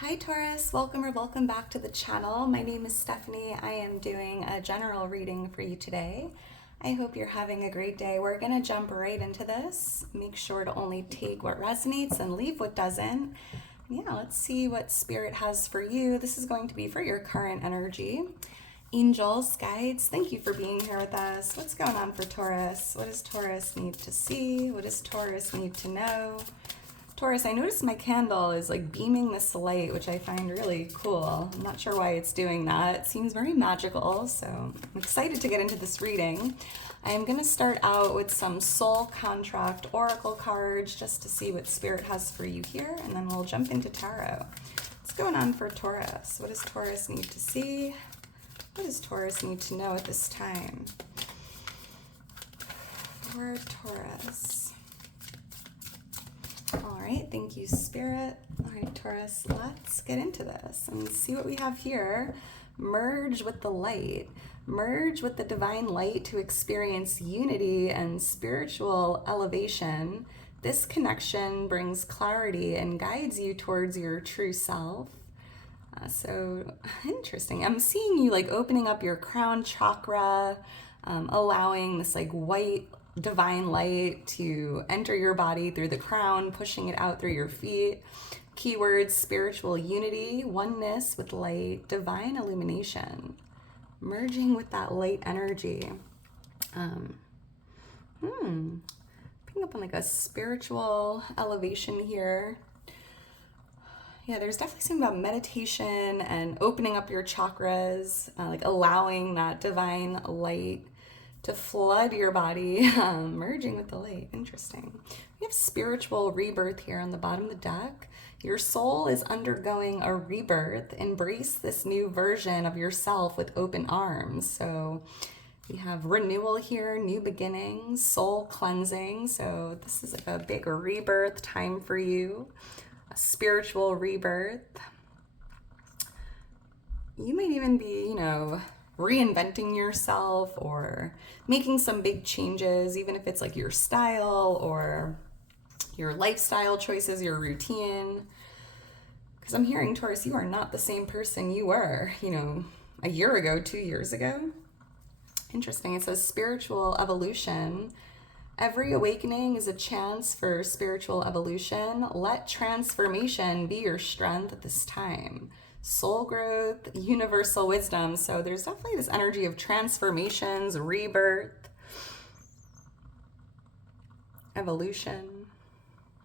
Hi Taurus, welcome or welcome back to the channel. My name is Stephanie. I am doing a general reading for you today. I hope you're having a great day. We're going to jump right into this. Make sure to only take what resonates and leave what doesn't. Yeah, let's see what Spirit has for you. This is going to be for your current energy. Angels, guides, thank you for being here with us. What's going on for Taurus? What does Taurus need to see? What does Taurus need to know? Taurus, I noticed my candle is like beaming this light, which I find really cool. I'm not sure why it's doing that. It seems very magical, so I'm excited to get into this reading. I am going to start out with some soul contract oracle cards just to see what Spirit has for you here, and then we'll jump into tarot. What's going on for Taurus? What does Taurus need to see? What does Taurus need to know at this time? For Taurus. All right, thank you, Spirit. All right, Taurus, let's get into this and see what we have here. Merge with the light. Merge with the divine light to experience unity and spiritual elevation. This connection brings clarity and guides you towards your true self. So interesting. I'm seeing you like opening up your crown chakra, allowing this like white divine light to enter your body through the crown, pushing it out through your feet. Keywords: spiritual unity, oneness with light, divine illumination, merging with that light energy. Picking up on like a spiritual elevation here. Yeah, there's definitely something about meditation and opening up your chakras, like allowing that divine light to flood your body, merging with the light. Interesting. We have spiritual rebirth here on the bottom of the deck. Your soul is undergoing a rebirth. Embrace this new version of yourself with open arms. So we have renewal here, new beginnings, soul cleansing. So this is like a big rebirth time for you, a spiritual rebirth. You might even be, reinventing yourself or making some big changes, even if it's like your style or your lifestyle choices, your routine. Because I'm hearing, Taurus, you are not the same person you were, a year ago, 2 years ago. Interesting. It says spiritual evolution. Every awakening is a chance for spiritual evolution. Let transformation be your strength at this time. Soul growth, universal wisdom. So there's definitely this energy of transformations, rebirth, evolution.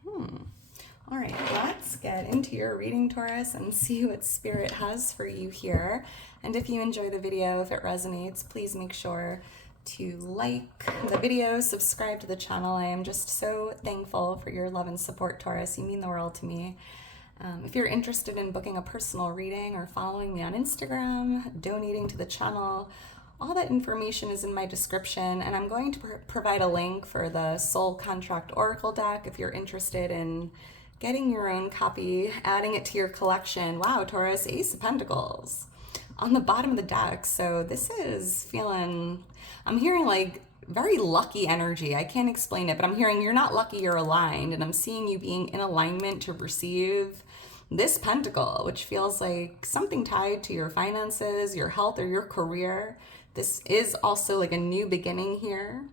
All right, let's get into your reading, Taurus, and see what Spirit has for you here. And if you enjoy the video, if it resonates, please make sure to like the video, subscribe to the channel. I am just so thankful for your love and support, Taurus. You mean the world to me. If you're interested in booking a personal reading or following me on Instagram, donating to the channel, all that information is in my description, and I'm going to provide a link for the Soul Contract Oracle deck if you're interested in getting your own copy, adding it to your collection. Wow, Taurus, Ace of Pentacles on the bottom of the deck. So this is feeling, I'm hearing like very lucky energy. I can't explain it, but I'm hearing you're not lucky, you're aligned, and I'm seeing you being in alignment to receive this pentacle, which feels like something tied to your finances, your health, or your career. This is also like a new beginning here.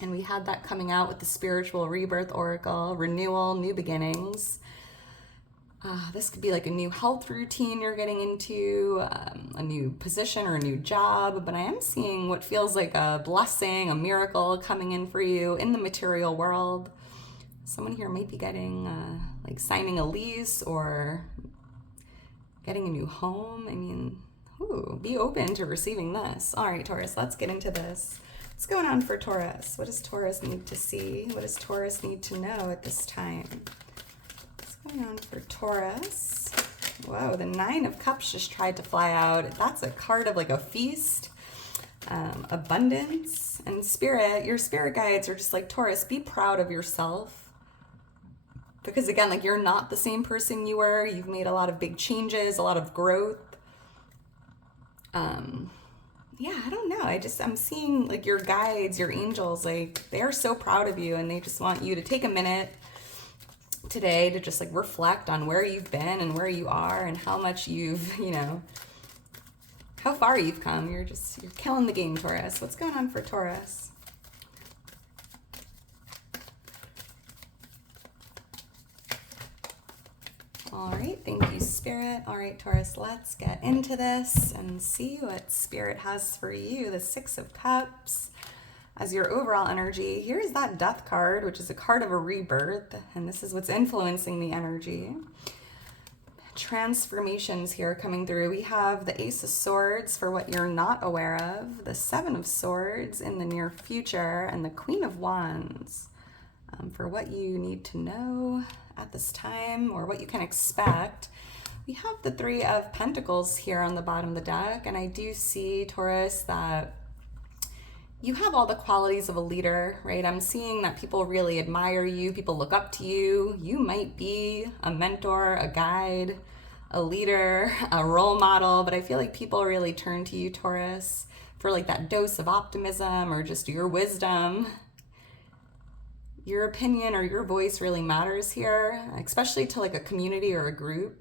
And we had that coming out with the spiritual rebirth oracle, renewal, new beginnings. This could be like a new health routine you're getting into, a new position or a new job, but I am seeing what feels like a blessing, a miracle coming in for you in the material world. Someone here might be getting, like signing a lease or getting a new home. I mean, be open to receiving this. All right, Taurus, let's get into this. What's going on for Taurus? What does Taurus need to see? What does Taurus need to know at this time? What's going on for Taurus? Whoa, the Nine of Cups just tried to fly out. That's a card of like a feast, abundance, and spirit. Your spirit guides are just like, Taurus, be proud of yourself. Because again, like you're not the same person you were. You've made a lot of big changes, a lot of growth. Yeah, I don't know. I'm seeing like your guides, your angels, like they are so proud of you and they just want you to take a minute today to just like reflect on where you've been and where you are and how much you've, how far you've come. You're killing the game, Taurus. What's going on for Taurus? All right, thank you, Spirit. All right, Taurus, let's get into this and see what Spirit has for you. The Six of Cups as your overall energy. Here's that Death card, which is a card of a rebirth, and this is what's influencing the energy. Transformations here coming through. We have the Ace of Swords for what you're not aware of, the Seven of Swords in the near future, and the Queen of Wands for what you need to know at this time or what you can expect. We have the Three of Pentacles here on the bottom of the deck, and I do see, Taurus, that you have all the qualities of a leader, right? I'm seeing that people really admire you, people look up to you. You might be a mentor, a guide, a leader, a role model, but I feel like people really turn to you, Taurus, for like that dose of optimism or just your wisdom. Your opinion or your voice really matters here, especially to like a community or a group.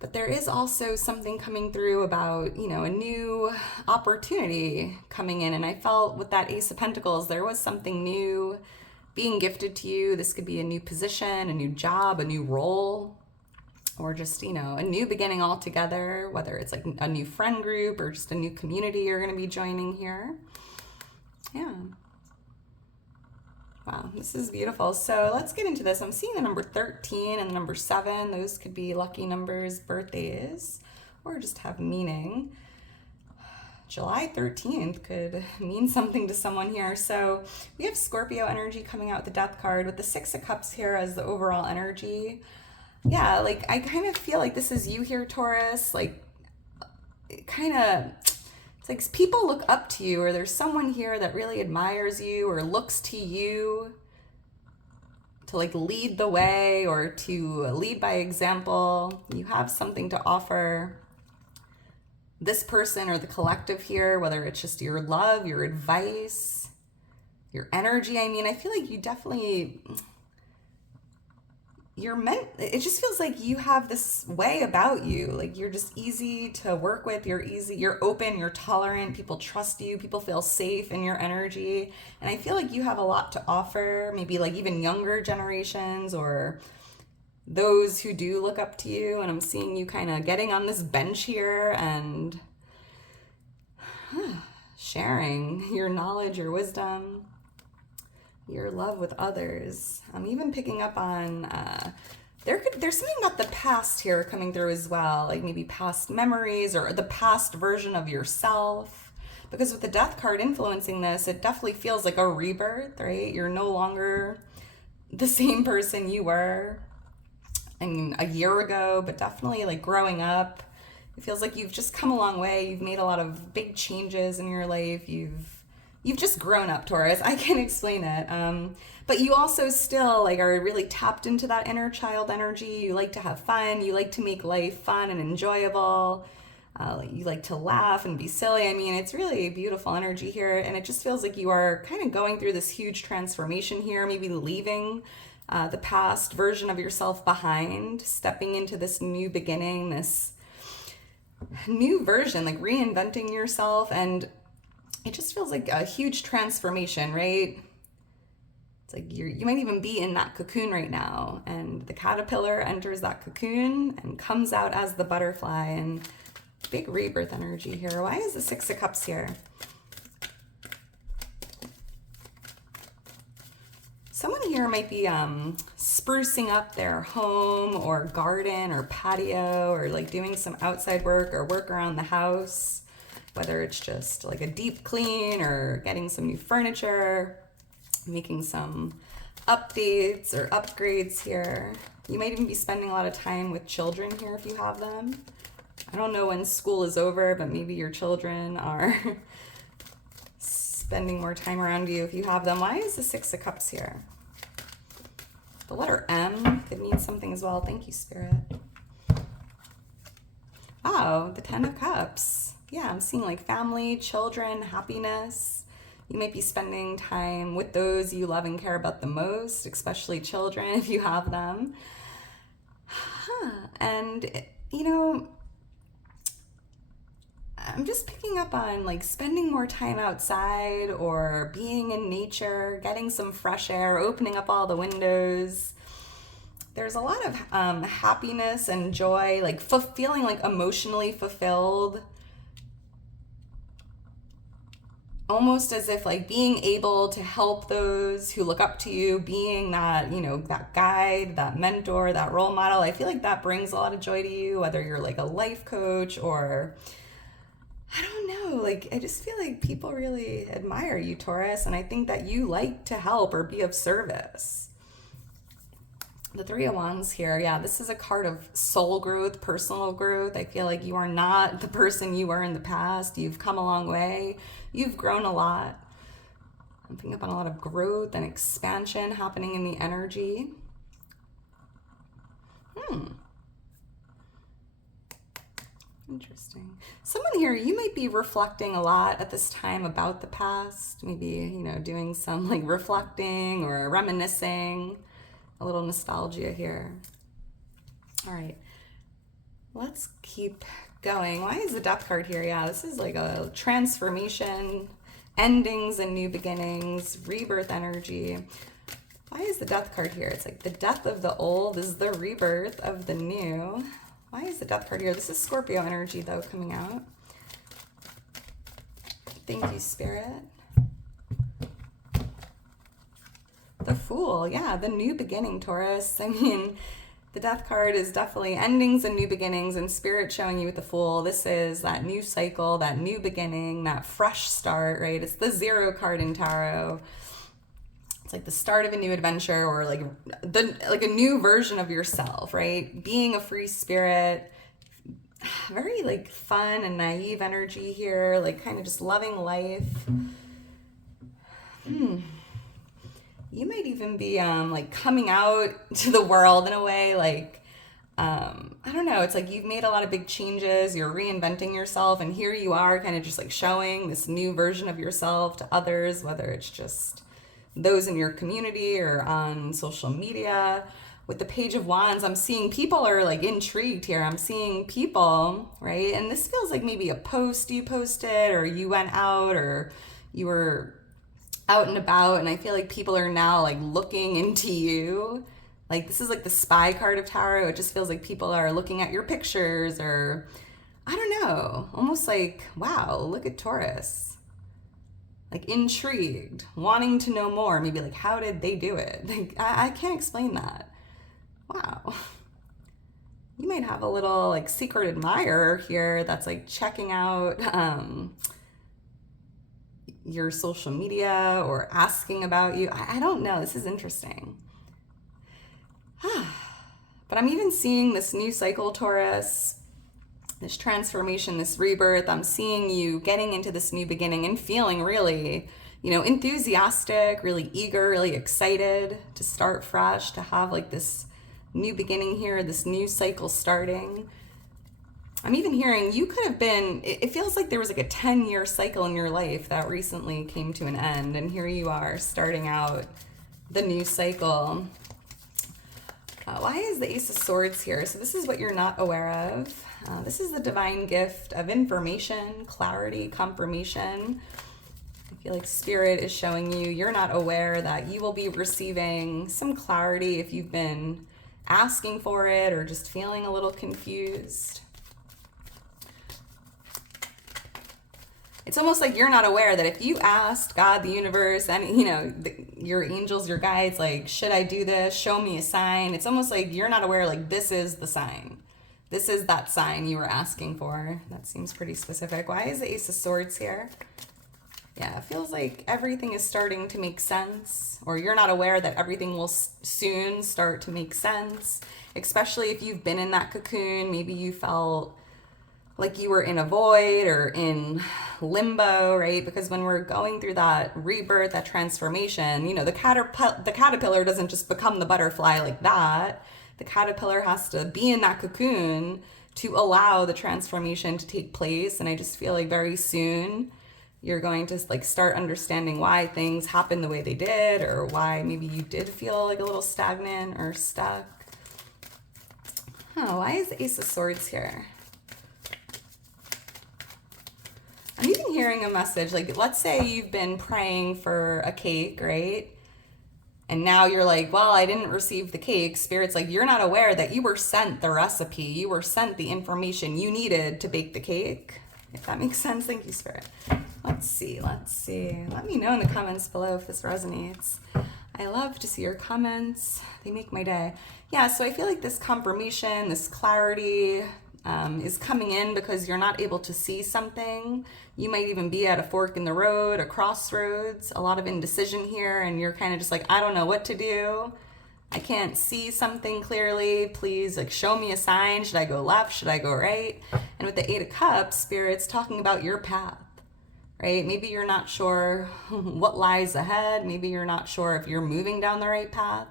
But there is also something coming through about, a new opportunity coming in. And I felt with that Ace of Pentacles, there was something new being gifted to you. This could be a new position, a new job, a new role, or just, a new beginning altogether, whether it's like a new friend group or just a new community you're going to be joining here. Yeah. Wow, this is beautiful. So let's get into this. I'm seeing the number 13 and the number 7. Those could be lucky numbers, birthdays, or just have meaning. July 13th could mean something to someone here. So we have Scorpio energy coming out with the Death card with the Six of Cups here as the overall energy. Yeah, like I kind of feel like this is you here, Taurus. Like it's like people look up to you, or there's someone here that really admires you or looks to you to like lead the way or to lead by example. You have something to offer this person or the collective here, whether it's just your love, your advice, your energy. I mean, I feel like you definitely, it just feels like you have this way about you. Like you're just easy to work with. You're open, you're tolerant. People trust you. People feel safe in your energy. And I feel like you have a lot to offer, maybe like even younger generations or those who do look up to you. And I'm seeing you kind of getting on this bench here and sharing your knowledge, your wisdom, your love with others. I'm even picking up on there's something about the past here coming through as well, like maybe past memories or the past version of yourself. Because with the Death card influencing this, it definitely feels like a rebirth, right? You're no longer the same person you were a year ago, but definitely like growing up. It feels like you've just come a long way. You've made a lot of big changes in your life. You've just grown up, Taurus. I can't explain it. But you also still like are really tapped into that inner child energy. You like to have fun. You like to make life fun and enjoyable. You like to laugh and be silly. I mean, it's really a beautiful energy here. And it just feels like you are kind of going through this huge transformation here, maybe leaving the past version of yourself behind, stepping into this new beginning, this new version, like reinventing yourself. And it just feels like a huge transformation, right? It's like you might even be in that cocoon right now, and the caterpillar enters that cocoon and comes out as the butterfly, and big rebirth energy here. Why is the Six of Cups here? Someone here might be sprucing up their home or garden or patio, or like doing some outside work or work around the house, whether it's just like a deep clean or getting some new furniture, making some updates or upgrades here. You might even be spending a lot of time with children here if you have them. I don't know when school is over, but maybe your children are spending more time around you if you have them. Why is the Six of Cups here? The letter M could mean something as well. Thank you, Spirit. Wow, the Ten of Cups. Yeah, I'm seeing like family, children, happiness, You might be spending time with those you love and care about the most, especially children if you have them. And, you know, I'm just picking up on like spending more time outside or being in nature, getting some fresh air, opening up all the windows. There's a lot of happiness and joy, like feeling like emotionally fulfilled. Almost as if like being able to help those who look up to you, being that, you know, that guide, that mentor, that role model. I feel like that brings a lot of joy to you, whether you're like a life coach or I don't know, like I just feel like people really admire you, Taurus, and I think that you like to help or be of service. The Three of Wands here, yeah, this is a card of soul growth, personal growth. I feel like you are not the person you were in the past. You've come a long way. You've grown a lot. I'm picking up on a lot of growth and expansion happening in the energy. Interesting. Someone here, you might be reflecting a lot at this time about the past. Maybe, you know, doing some like reflecting or reminiscing. A little nostalgia here. All right, let's keep going. Why is the Death card here? Yeah, this is like a transformation, endings and new beginnings, rebirth energy. Why is the Death card here? It's like the death of the old is the rebirth of the new. Why is the Death card here? This is Scorpio energy though coming out. Thank you, Spirit. The Fool, yeah, the new beginning, Taurus. I mean, the Death card is definitely endings and new beginnings, and Spirit showing you with the Fool. This is that new cycle, that new beginning, that fresh start, right? It's the 0 card in Tarot. It's like the start of a new adventure or like a new version of yourself, right? Being a free spirit, very like fun and naive energy here, like kind of just loving life. You might even be like coming out to the world in a way, like I don't know, it's like you've made a lot of big changes, you're reinventing yourself, and here you are kind of just like showing this new version of yourself to others, whether it's just those in your community or on social media. With the Page of Wands, I'm seeing people are like intrigued here. I'm seeing people, right? And this feels like maybe a post you posted or you went out or you were out and about, and I feel like people are now like looking into you. Like this is like the Spy card of Tarot. It just feels like people are looking at your pictures or I don't know, almost like, wow, look at Taurus. Like intrigued, wanting to know more, maybe like how did they do it? Like I can't explain that. Wow. You might have a little like secret admirer here that's like checking out your social media or asking about you. I don't know, this is interesting. But I'm even seeing this new cycle, Taurus, this transformation, this rebirth. I'm seeing you getting into this new beginning and feeling really, you know, enthusiastic, really eager, really excited to start fresh, to have like this new beginning here, this new cycle starting. I'm even hearing you could have been, it feels like there was like a 10-year cycle in your life that recently came to an end, and here you are starting out the new cycle. Why is the Ace of Swords here? So this is what you're not aware of. This is the divine gift of information, clarity, confirmation. I feel like Spirit is showing you you're not aware that you will be receiving some clarity if you've been asking for it or just feeling a little confused. It's almost like you're not aware that if you asked God, the universe, and you know, your angels, your guides, like, should I do this? Show me a sign. It's almost like you're not aware, like, this is the sign. This is that sign you were asking for. That seems pretty specific. Why is the Ace of Swords here? Yeah, it feels like everything is starting to make sense, or you're not aware that everything will soon start to make sense, especially if you've been in that cocoon. Maybe you felt like you were in a void or in limbo, right? Because when we're going through that rebirth, that transformation, you know, the caterpillar doesn't just become the butterfly like that. The caterpillar has to be in that cocoon to allow the transformation to take place. And I just feel like very soon You're going to like start understanding why things happen the way they did, or why maybe you did feel like a little stagnant or stuck. Oh, why is the Ace of Swords here? I'm even hearing a message, like let's say you've been praying for a cake, right? And now you're like, well, I didn't receive the cake. Spirit's like, you're not aware that you were sent the recipe. You were sent the information you needed to bake the cake. If that makes sense. Thank you, Spirit. Let's see. Let me know in the comments below if this resonates. I love to see your comments. They make my day. Yeah, so I feel like this confirmation, this clarity is coming in because you're not able to see something. You might even be at a fork in the road, a crossroads, a lot of indecision here, and you're kind of just like, I don't know what to do. I can't see something clearly. Please, like, show me a sign. Should I go left? Should I go right? And with the Eight of Cups, Spirit's talking about your path, right? Maybe you're not sure what lies ahead. Maybe you're not sure if you're moving down the right path.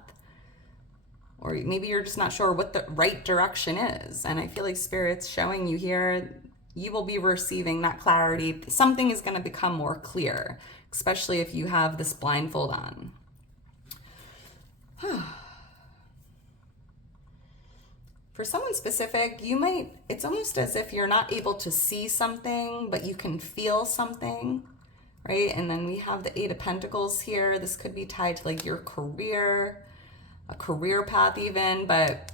Or maybe you're just not sure what the right direction is. And I feel like Spirit's showing you here, you will be receiving that clarity. Something is going to become more clear, especially if you have this blindfold on. For someone specific, it's almost as if you're not able to see something, but you can feel something, right? And then we have the Eight of Pentacles here. This could be tied to like your career, a career path even, but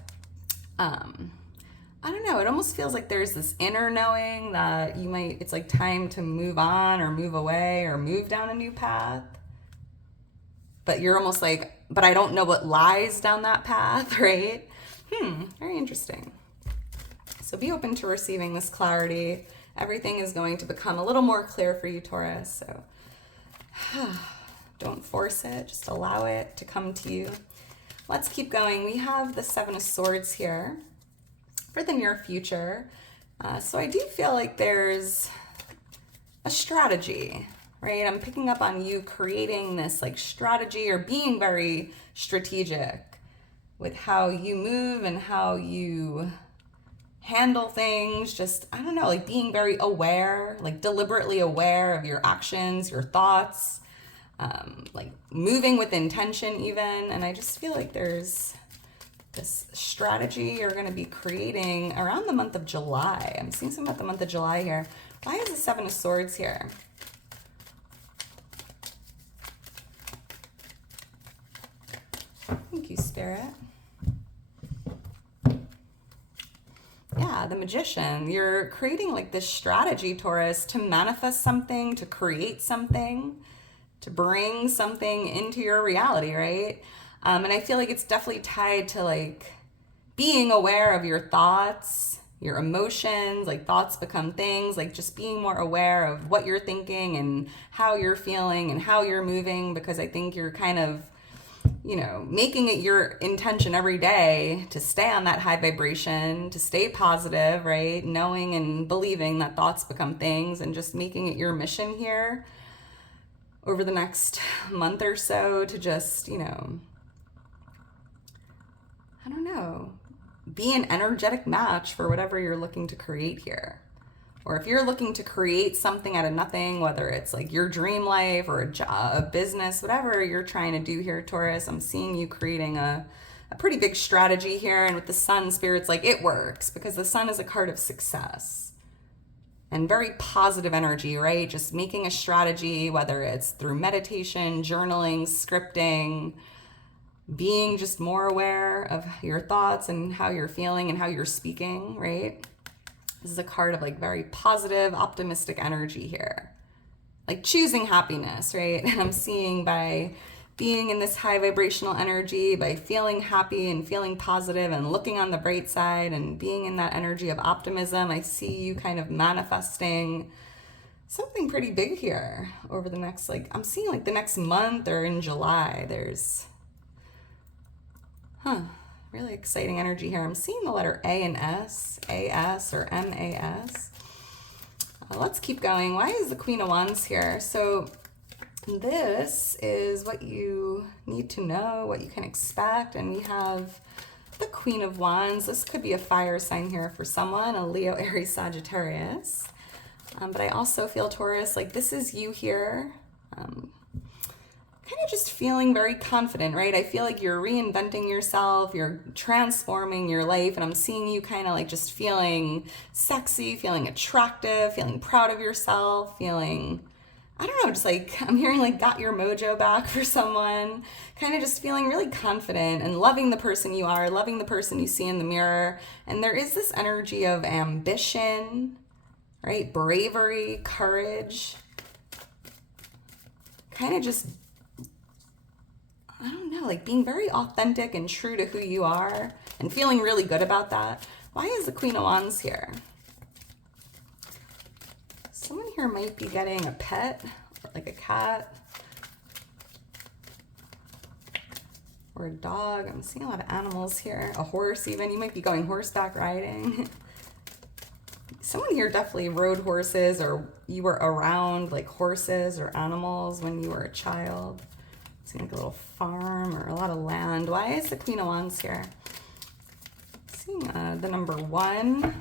I don't know. It almost feels like there's this inner knowing that it's like time to move on or move away or move down a new path. But you're almost like, but I don't know what lies down that path, right? Very interesting. So be open to receiving this clarity. Everything is going to become a little more clear for you, Taurus. So don't force it. Just allow it to come to you. Let's keep going. We have the Seven of Swords here for the near future. So I do feel like there's a strategy, right? I'm picking up on you creating this like strategy or being very strategic with how you move and how you handle things. Just, I don't know, like being very aware, like deliberately aware of your actions, your thoughts, like moving with intention even. And I just feel like there's this strategy you're going to be creating around the month of July. I'm seeing something about the month of July here. Why is the Seven of Swords here? Thank you, Spirit. Yeah, the Magician. You're creating like this strategy, Taurus, to manifest something, to create something, to bring something into your reality, right? And I feel like it's definitely tied to like being aware of your thoughts, your emotions, like thoughts become things, like just being more aware of what you're thinking and how you're feeling and how you're moving, because I think you're kind of, you know, making it your intention every day to stay on that high vibration, to stay positive, right? Knowing and believing that thoughts become things, and just making it your mission here over the next month or so to just, you know, I don't know, be an energetic match for whatever you're looking to create here. Or if you're looking to create something out of nothing, whether it's like your dream life or a job, a business, whatever you're trying to do here, Taurus, I'm seeing you creating a pretty big strategy here. And with the Sun, Spirit's like, it works because the Sun is a card of success and very positive energy, right? Just making a strategy, whether it's through meditation, journaling, scripting, being just more aware of your thoughts and how you're feeling and how you're speaking, right? This is a card of like very positive, optimistic energy here. Like choosing happiness, right? And I'm seeing by being in this high vibrational energy, by feeling happy and feeling positive and looking on the bright side and being in that energy of optimism, I see you kind of manifesting something pretty big here over the next, like, I'm seeing like the next month or in July, there's, really exciting energy here. I'm seeing the letter A and S, A-S or M-A-S. Let's keep going. Why is the Queen of Wands here? So this is what you need to know, what you can expect. And we have the Queen of Wands. This could be a fire sign here for someone, a Leo, Aries, Sagittarius. But I also feel, Taurus, like this is you here. Kind of just feeling very confident, right? I feel like you're reinventing yourself, you're transforming your life, and I'm seeing you kind of like just feeling sexy, feeling attractive, feeling proud of yourself, feeling, I don't know, just like I'm hearing like got your mojo back for someone, kind of just feeling really confident and loving the person you are, loving the person you see in the mirror. And there is this energy of ambition, right? Bravery, courage, kind of just, I don't know, like being very authentic and true to who you are and feeling really good about that. Why is the Queen of Wands here? Someone here might be getting a pet, or like a cat, or a dog. I'm seeing a lot of animals here. A horse even. You might be going horseback riding. Someone here definitely rode horses, or you were around like horses or animals when you were a child. Like a little farm or a lot of land. Why is the Queen of Wands here? Seeing the number 1.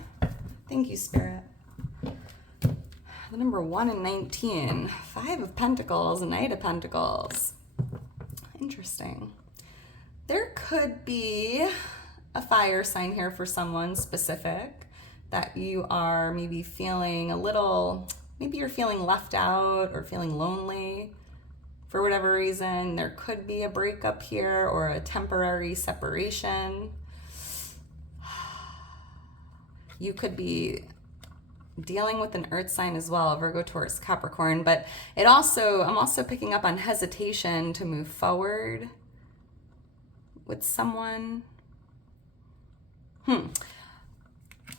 Thank you, Spirit. The number 1 and 19. 5 of Pentacles, Knight of Pentacles. Interesting. There could be a fire sign here for someone specific that you are maybe feeling a little, maybe you're feeling left out or feeling lonely. For whatever reason, there could be a breakup here or a temporary separation. You could be dealing with an earth sign as well, Virgo, Taurus, Capricorn, but I'm also picking up on hesitation to move forward with someone.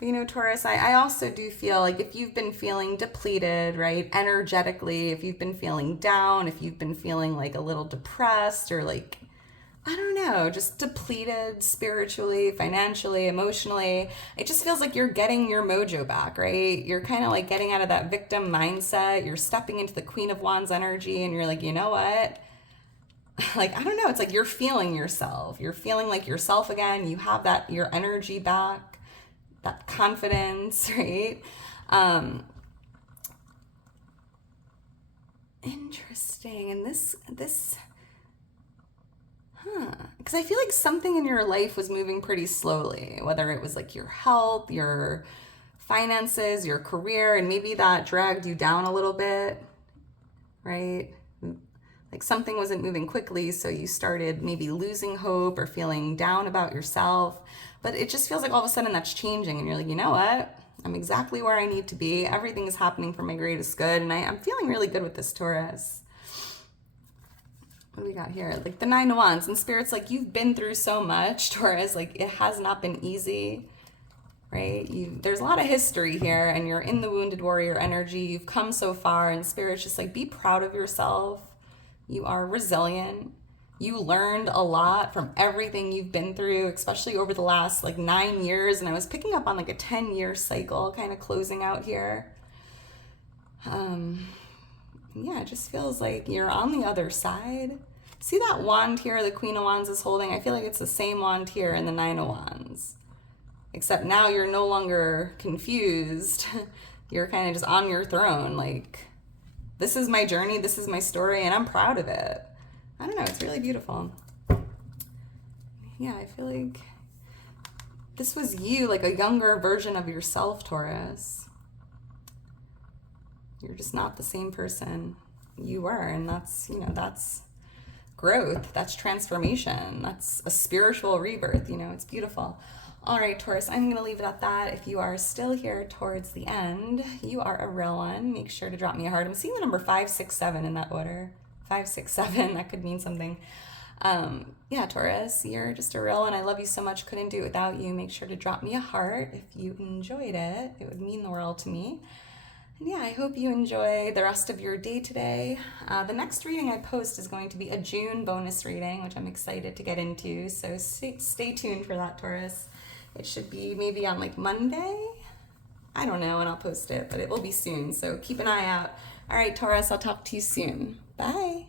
You know, Taurus, I also do feel like if you've been feeling depleted, right, energetically, if you've been feeling down, if you've been feeling like a little depressed or like, I don't know, just depleted spiritually, financially, emotionally, it just feels like you're getting your mojo back, right? You're kind of like getting out of that victim mindset. You're stepping into the Queen of Wands energy and you're like, you know what? Like, I don't know, it's like you're feeling yourself. You're feeling like yourself again. You have that, your energy back. That confidence, right? Interesting. And this, because I feel like something in your life was moving pretty slowly, whether it was like your health, your finances, your career, and maybe that dragged you down a little bit, right? Like something wasn't moving quickly, so you started maybe losing hope or feeling down about yourself. But it just feels like all of a sudden that's changing and you're like, you know what? I'm exactly where I need to be. Everything is happening for my greatest good. And I'm feeling really good with this, Taurus. What do we got here? Like the 9 of Wands. And Spirit's like, you've been through so much, Taurus. Like it has not been easy, right? There's a lot of history here and you're in the wounded warrior energy. You've come so far and Spirit's just like, be proud of yourself. You are resilient. You learned a lot from everything you've been through, especially over the last like 9 years. And I was picking up on like a 10-year cycle kind of closing out here. Yeah, it just feels like you're on the other side. See that wand here the Queen of Wands is holding? I feel like it's the same wand here in the 9 of Wands. Except now you're no longer confused. You're kind of just on your throne. Like, this is my journey, this is my story, and I'm proud of it. I don't know, it's really beautiful. Yeah, I feel like this was you, like a younger version of yourself, Taurus. You're just not the same person you were, and that's, you know, that's growth, that's transformation, that's a spiritual rebirth, you know, it's beautiful. All right, Taurus, I'm going to leave it at that. If you are still here towards the end, you are a real one. Make sure to drop me a heart. I'm seeing the number 567 in that order. 567, that could mean something. Yeah, Taurus, you're just a real one. I love you so much. Couldn't do it without you. Make sure to drop me a heart if you enjoyed it. It would mean the world to me. And yeah, I hope you enjoy the rest of your day today. The next reading I post is going to be a June bonus reading, which I'm excited to get into. So stay tuned for that, Taurus. It should be maybe on like Monday. I don't know when I'll post it, but it will be soon. So keep an eye out. All right, Taurus, I'll talk to you soon. Bye.